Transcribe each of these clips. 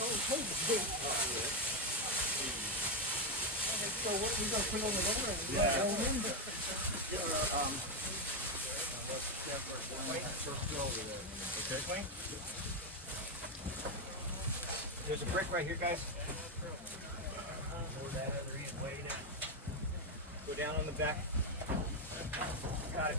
So what we gonna put on the lower end? Yeah. Okay. There's a brick right here, guys. Lower that other end, weight it. Go down on the back. Got it.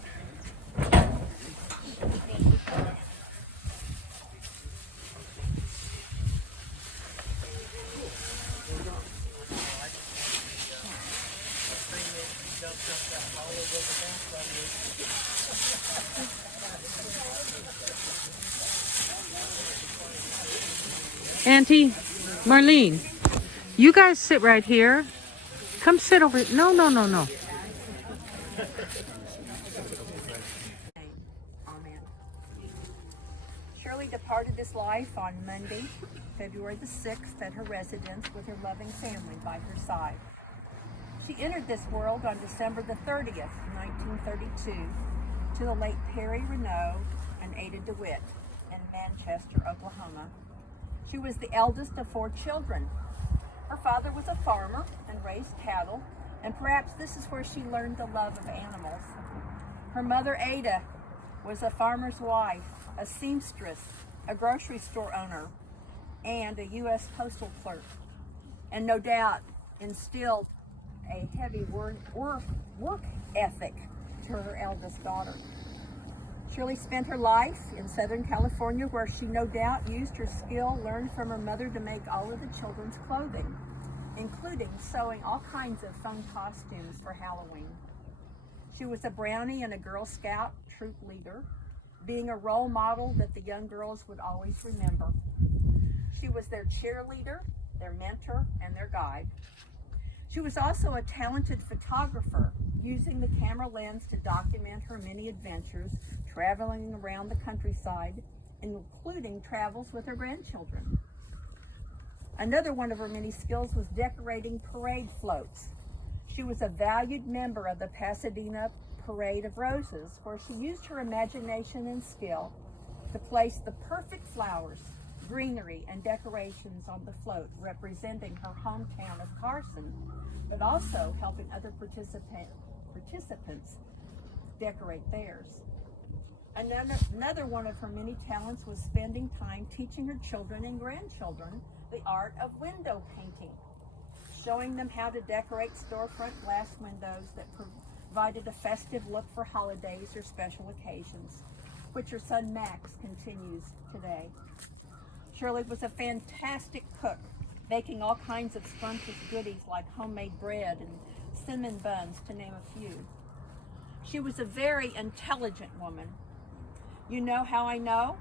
Auntie Marlene, you guys sit right here. Come sit over. No, no, no, no. Amen. Shirley departed this life on Monday, February the 6th, at her residence with her loving family by her side. She entered this world on December the 30th, 1932, to the late Perry Renault and Ada DeWitt in Manchester, Oklahoma. She was the eldest of 4 children. Her father was a farmer and raised cattle, and perhaps this is where she learned the love of animals. Her mother, Ada, was a farmer's wife, a seamstress, a grocery store owner, and a U.S. postal clerk, and no doubt instilled a heavy work ethic to her eldest daughter. Shirley spent her life in Southern California, where she no doubt used her skill learned from her mother to make all of the children's clothing, including sewing all kinds of fun costumes for Halloween. She was a Brownie and a Girl Scout troop leader, being a role model that the young girls would always remember. She was their cheerleader, their mentor, and their guide. She was also a talented photographer, using the camera lens to document her many adventures, traveling around the countryside, including travels with her grandchildren. Another one of her many skills was decorating parade floats. She was a valued member of the Pasadena Parade of Roses, where she used her imagination and skill to place the perfect flowers, greenery, and decorations on the float, representing her hometown of Carson, but also helping other participants decorate theirs. Another one of her many talents was spending time teaching her children and grandchildren the art of window painting, showing them how to decorate storefront glass windows that provided a festive look for holidays or special occasions, which her son Max continues today. Shirley was a fantastic cook, baking all kinds of scrumptious goodies like homemade bread and cinnamon buns, to name a few. She was a very intelligent woman. You know how I know?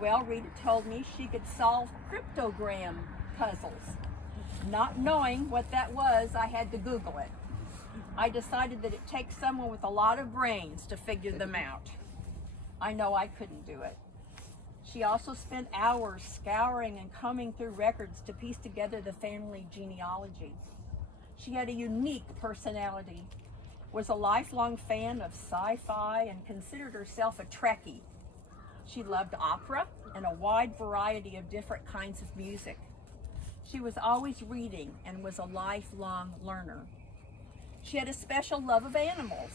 Well, Rita told me she could solve cryptogram puzzles. Not knowing what that was, I had to Google it. I decided that it takes someone with a lot of brains to figure them out. I know I couldn't do it. She also spent hours scouring and combing through records to piece together the family genealogy. She had a unique personality, was a lifelong fan of sci-fi, and considered herself a Trekkie. She loved opera and a wide variety of different kinds of music. She was always reading and was a lifelong learner. She had a special love of animals.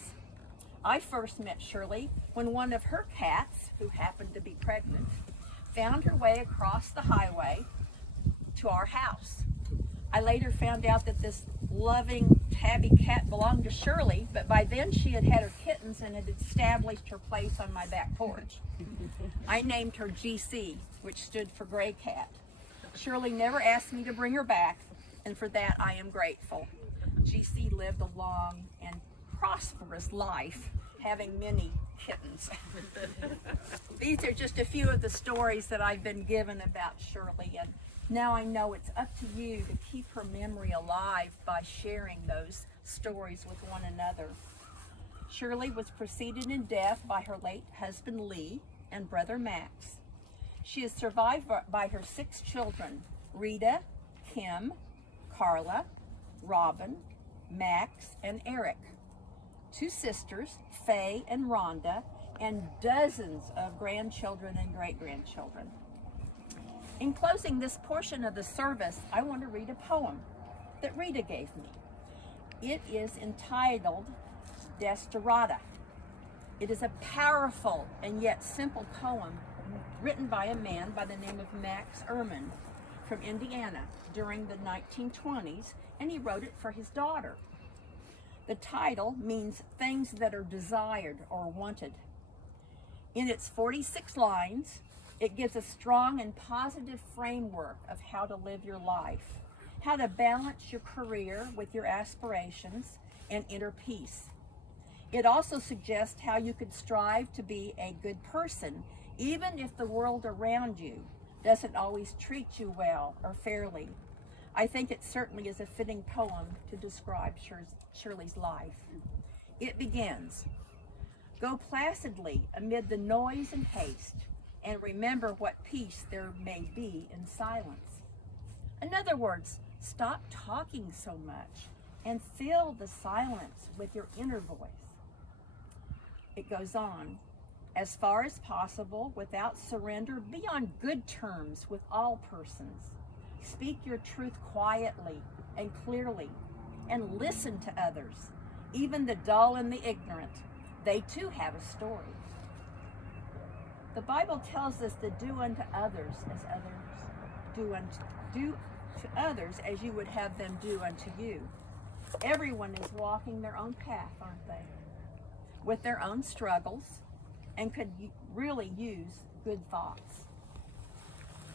I first met Shirley when one of her cats, who happened to be pregnant, found her way across the highway to our house. I later found out that this loving tabby cat belonged to Shirley, but by then she had had her kittens and had established her place on my back porch. I named her GC, which stood for Gray Cat. Shirley never asked me to bring her back, and for that I am grateful. GC lived a long and prosperous life, having many kittens. These are just a few of the stories that I've been given about Shirley, and now I know it's up to you to keep her memory alive by sharing those stories with one another. Shirley was preceded in death by her late husband Lee and brother Max. She is survived by her 6 children, Rita, Kim, Carla, Robin, Max, and Eric, 2 sisters, Faye and Rhonda, and dozens of grandchildren and great-grandchildren. In closing this portion of the service, I want to read a poem that Rita gave me. It is entitled Desperata. It is a powerful and yet simple poem written by a man by the name of Max Ehrman from Indiana during the 1920s, and he wrote it for his daughter. The title means things that are desired or wanted. In its 46 lines, it gives a strong and positive framework of how to live your life, how to balance your career with your aspirations and inner peace. It also suggests how you could strive to be a good person, even if the world around you doesn't always treat you well or fairly. I think it certainly is a fitting poem to describe Shirley's life. It begins, "Go placidly amid the noise and haste, and remember what peace there may be in silence." In other words, stop talking so much and fill the silence with your inner voice. It goes on, "As far as possible, without surrender, be on good terms with all persons. Speak your truth quietly and clearly, and listen to others, even the dull and the ignorant. They too have a story." The Bible tells us to do unto others as you would have them do unto you. Everyone is walking their own path, aren't they? With their own struggles, and could really use good thoughts.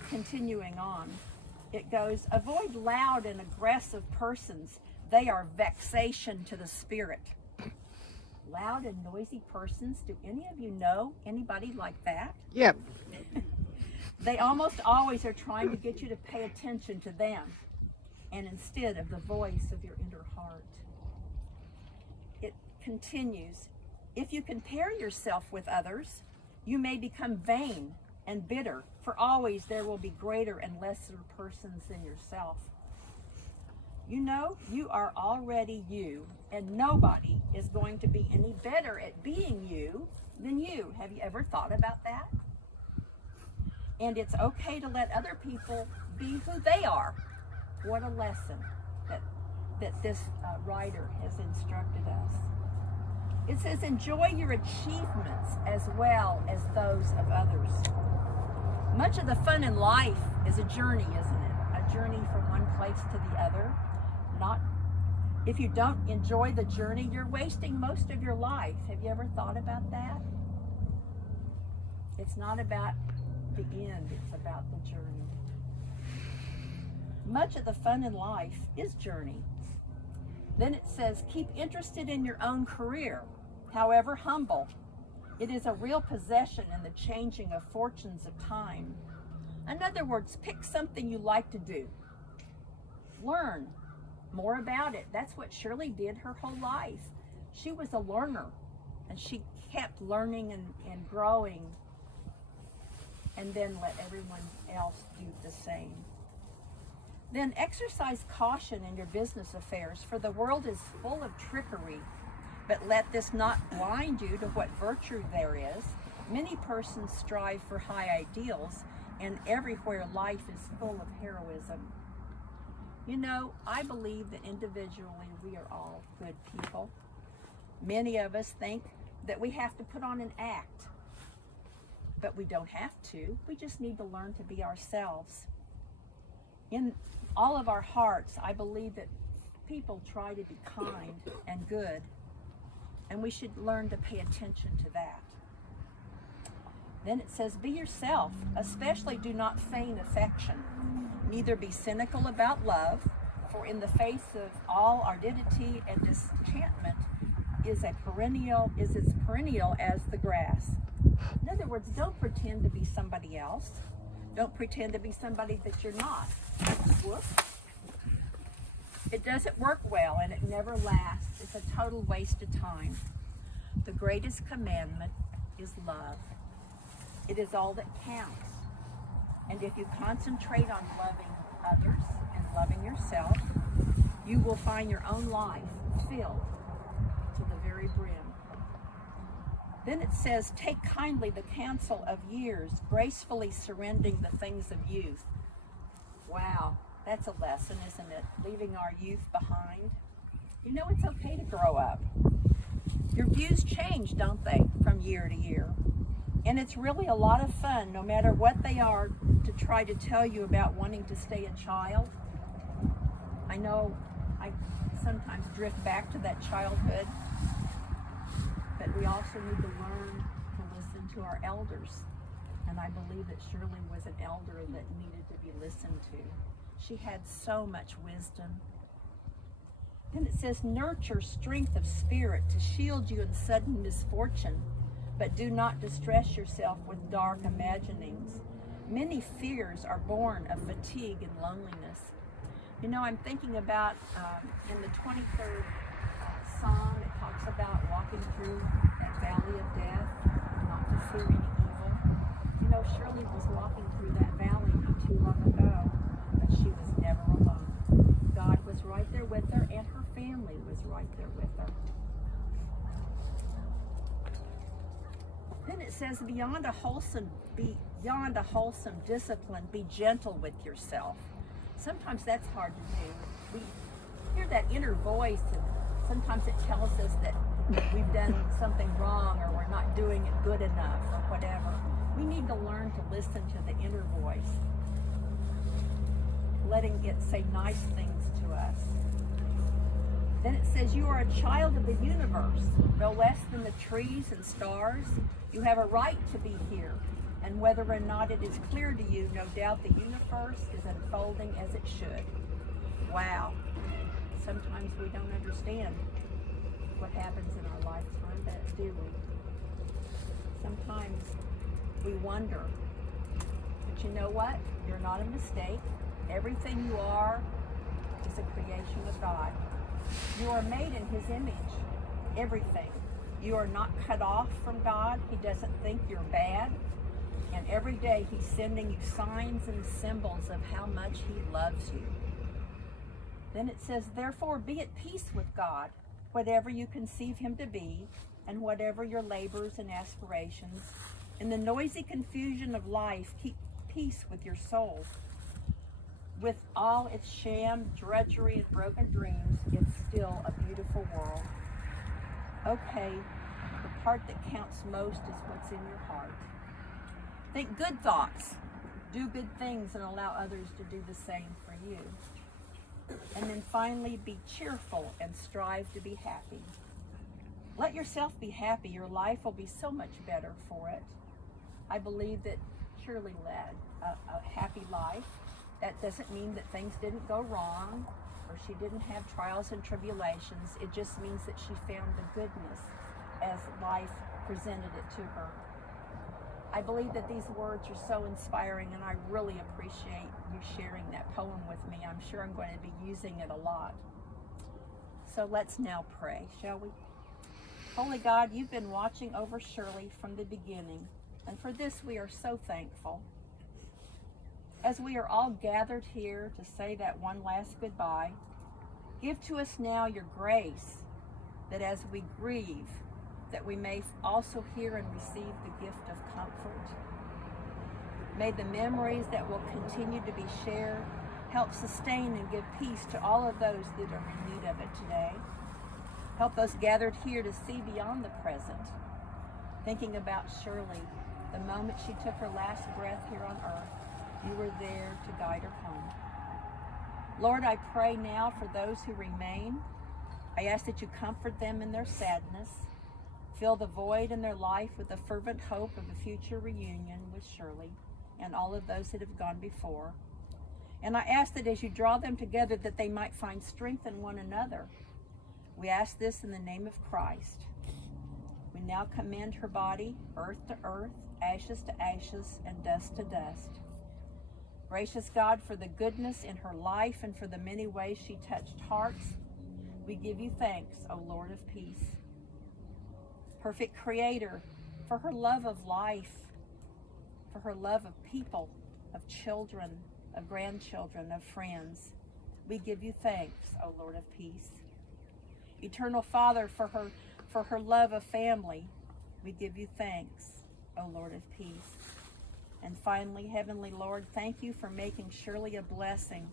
Continuing on, it goes, "Avoid loud and aggressive persons. They are vexation to the spirit." Loud and noisy persons, do any of you know anybody like that? Yep. They almost always are trying to get you to pay attention to them, and instead of the voice of your inner heart. It continues, "If you compare yourself with others, you may become vain and bitter, for always there will be greater and lesser persons than yourself. You know, you are already you, and nobody is going to be any better at being you than you." Have you ever thought about that? And it's okay to let other people be who they are. What a lesson that this writer has instructed us. It says, "Enjoy your achievements as well as those of others." Much of the fun in life is a journey, isn't it? A journey from one place to the other. If you don't enjoy the journey, you're wasting most of your life. Have you ever thought about that? It's not about the end, it's about the journey. Much of the fun in life is journey. Then it says, "Keep interested in your own career, however humble. It is a real possession in the changing of fortunes of time." In other words, pick something you like to do. Learn more about it. That's what Shirley did her whole life. She was a learner, and she kept learning and growing, and then let everyone else do the same. Then exercise caution in your business affairs, for the world is full of trickery. But let this not blind you to what virtue there is. Many persons strive for high ideals, and everywhere life is full of heroism. You know, I believe that individually we are all good people. Many of us think that we have to put on an act, but we don't have to. We just need to learn to be ourselves. In all of our hearts, I believe that people try to be kind and good, and we should learn to pay attention to that. Then it says, "Be yourself, especially do not feign affection. Neither be cynical about love, for in the face of all aridity and disenchantment is as perennial as the grass." In other words, don't pretend to be somebody else. Don't pretend to be somebody that you're not. Whoops. It doesn't work well, and it never lasts. It's a total waste of time. The greatest commandment is love. It is all that counts. And if you concentrate on loving others and loving yourself, you will find your own life filled to the very brim. Then it says, take kindly the counsel of years, gracefully surrendering the things of youth. Wow, that's a lesson, isn't it? Leaving our youth behind. You know, it's okay to grow up. Your views change, don't they, from year to year? And it's really a lot of fun, no matter what they are, to try to tell you about wanting to stay a child. I know I sometimes drift back to that childhood, but we also need to learn to listen to our elders. And I believe that Shirley was an elder that needed to be listened to. She had so much wisdom. Then it says, nurture strength of spirit to shield you in sudden misfortune, but do not distress yourself with dark imaginings. Many fears are born of fatigue and loneliness. You know, I'm thinking about in the 23rd Psalm, it talks about walking through that valley of death, not to fear any evil. You know, Shirley was walking through that valley not too long ago, but she was never alone. God was right there with her, and her family was right there with her. Then it says, beyond a wholesome discipline, be gentle with yourself. Sometimes that's hard to do. We hear that inner voice, and sometimes it tells us that we've done something wrong or we're not doing it good enough or whatever. We need to learn to listen to the inner voice, letting it say nice things to us. Then it says, you are a child of the universe, no less than the trees and stars. You have a right to be here. And whether or not it is clear to you, no doubt the universe is unfolding as it should. Wow. Sometimes we don't understand what happens in our lifetime, do we? Sometimes we wonder. But you know what? You're not a mistake. Everything you are is a creation of God. You are made in His image. Everything. You are not cut off from God. He doesn't think you're bad. And every day He's sending you signs and symbols of how much He loves you. Then it says, therefore be at peace with God, whatever you conceive Him to be, and whatever your labors and aspirations. In the noisy confusion of life, keep peace with your soul. With all its sham, drudgery, and broken dreams, it's still a beautiful world. Okay, the part that counts most is what's in your heart. Think good thoughts, do good things, and allow others to do the same for you. And then finally, be cheerful and strive to be happy. Let yourself be happy. Your life will be so much better for it. I believe that Shirley led a happy life. That doesn't mean that things didn't go wrong or she didn't have trials and tribulations. It just means that she found the goodness as life presented it to her. I believe that these words are so inspiring, and I really appreciate you sharing that poem with me. I'm sure I'm going to be using it a lot. So let's now pray, shall we? Holy God, you've been watching over Shirley from the beginning, and for this we are so thankful. As we are all gathered here to say that one last goodbye, give to us now your grace, that as we grieve, that we may also hear and receive the gift of comfort. May the memories that will continue to be shared help sustain and give peace to all of those that are in need of it today. Help us gathered here to see beyond the present, thinking about Shirley, the moment she took her last breath here on earth. You were there to guide her home. Lord, I pray now for those who remain. I ask that you comfort them in their sadness, fill the void in their life with the fervent hope of a future reunion with Shirley and all of those that have gone before. And I ask that as you draw them together, that they might find strength in one another. We ask this in the name of Christ. We now commend her body, earth to earth, ashes to ashes, and dust to dust. Gracious God, for the goodness in her life and for the many ways she touched hearts, we give you thanks, O Lord of peace. Perfect Creator, for her love of life, for her love of people, of children, of grandchildren, of friends, we give you thanks, O Lord of peace. Eternal Father, for her love of family, We give you thanks, O Lord of peace. And finally, Heavenly Lord, thank you for making Shirley a blessing,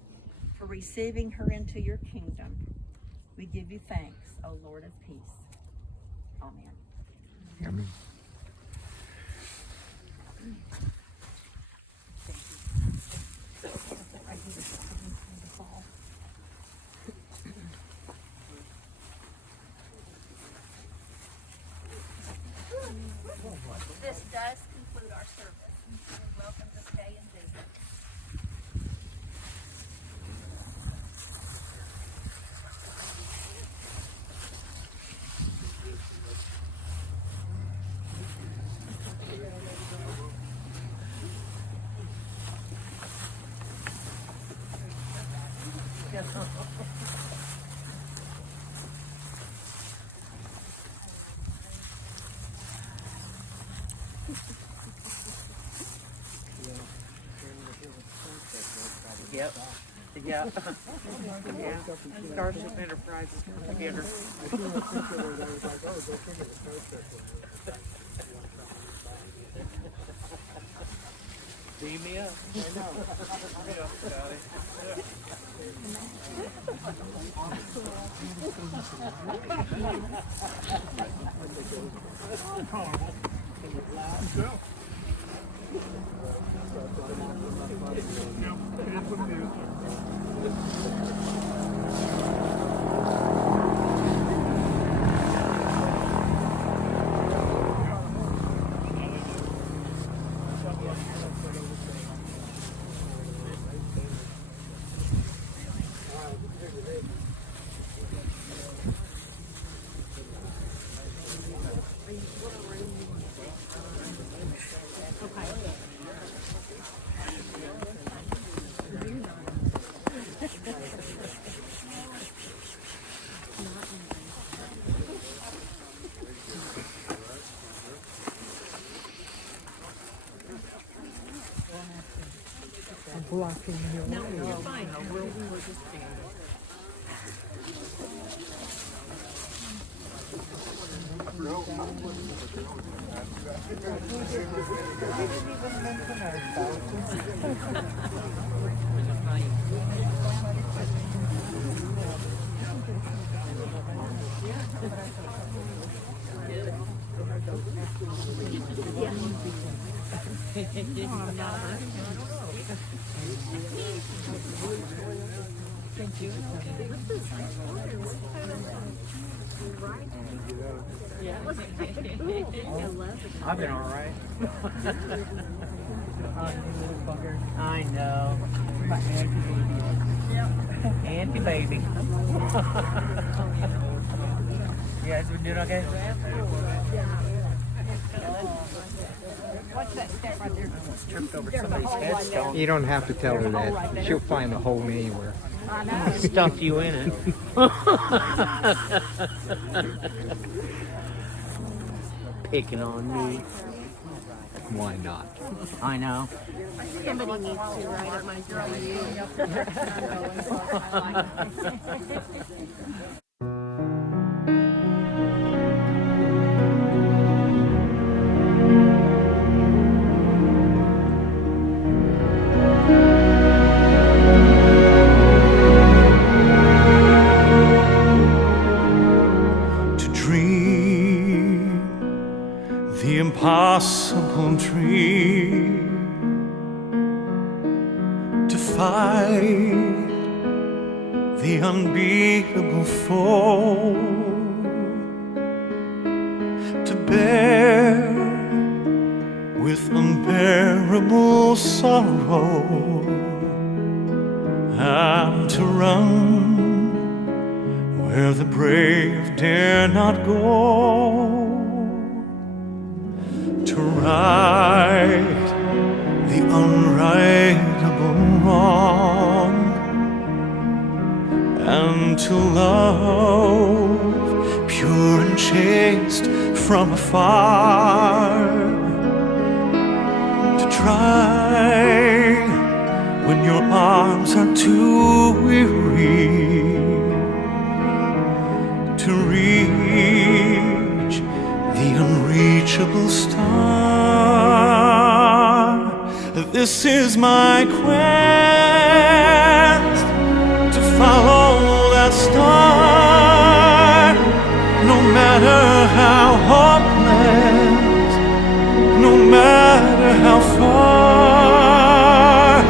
for receiving her into your kingdom. We give you thanks, O Lord of peace. Amen. Amen. This does conclude our service. You're welcome to stay and visit. Yep. Yeah. Yeah. Starship Enterprises together. Beam me up. I know. Blocking your No, you're fine. We're just I've been all right. I know. My auntie baby. You guys been doing okay? What's that step right there? Tripped over somebody's headstone. You don't have to tell her that. She'll find a hole anywhere. I know. Stuffed you in it. Picking on me. Why not? I know. Somebody needs to write up my girl the impossible dream, to fight the unbeatable foe, to bear with unbearable sorrow, and to run where the brave dare not go, to right the unrightable wrong, and to love pure and chaste from afar, to try when your arms are too weary, to reach the unreachable This is my quest, to follow that star, no matter how hopeless, no matter how far,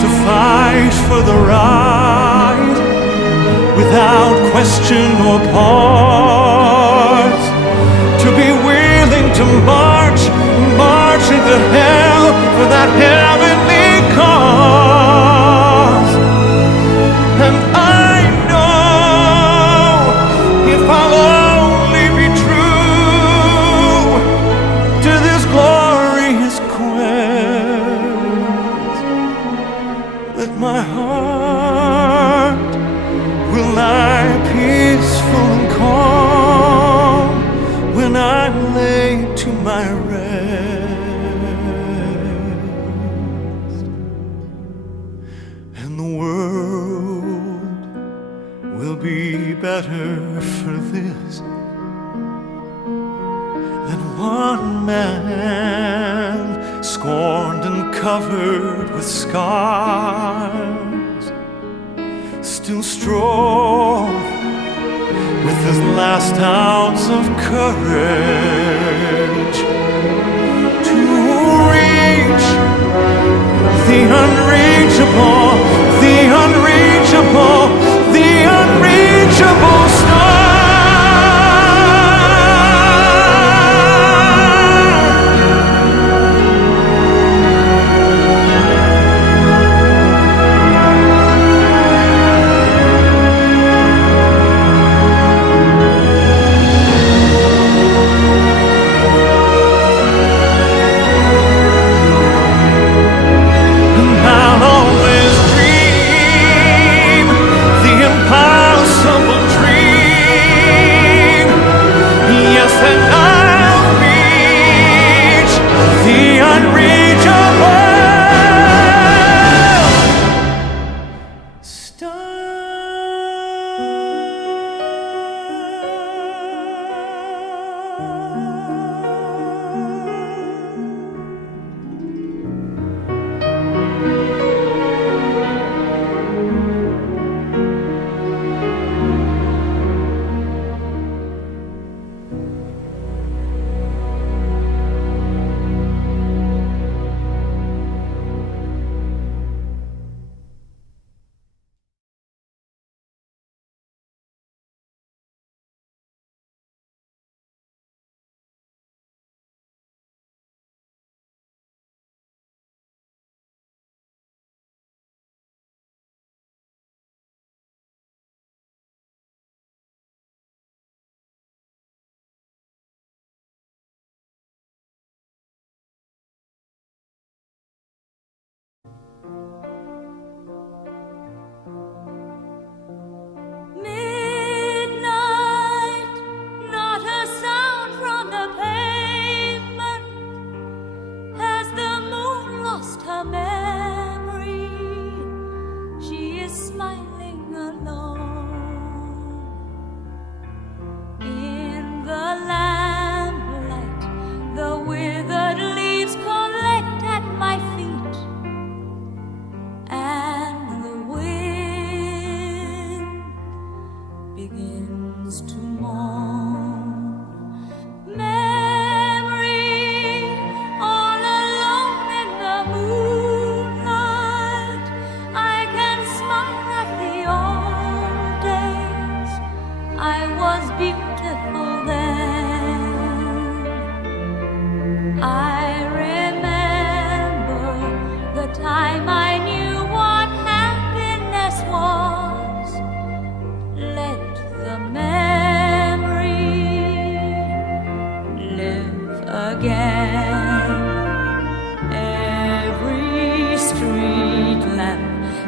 to fight for the right without question or pause, to be willing to march into hell for that heavenly cause. And I know if I'll only be true to this glorious quest, that my heart will lie peaceful and calm when I lay to my rest. And the world will be better for this, than one man scorned and covered with scars, still strove with his last ounce of courage to reach the unreachable, the unreachable, the unreachable star.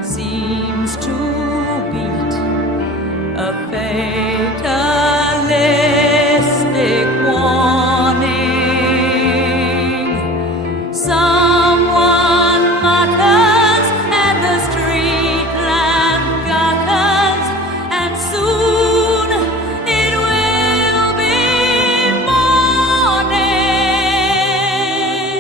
seems to beat a face.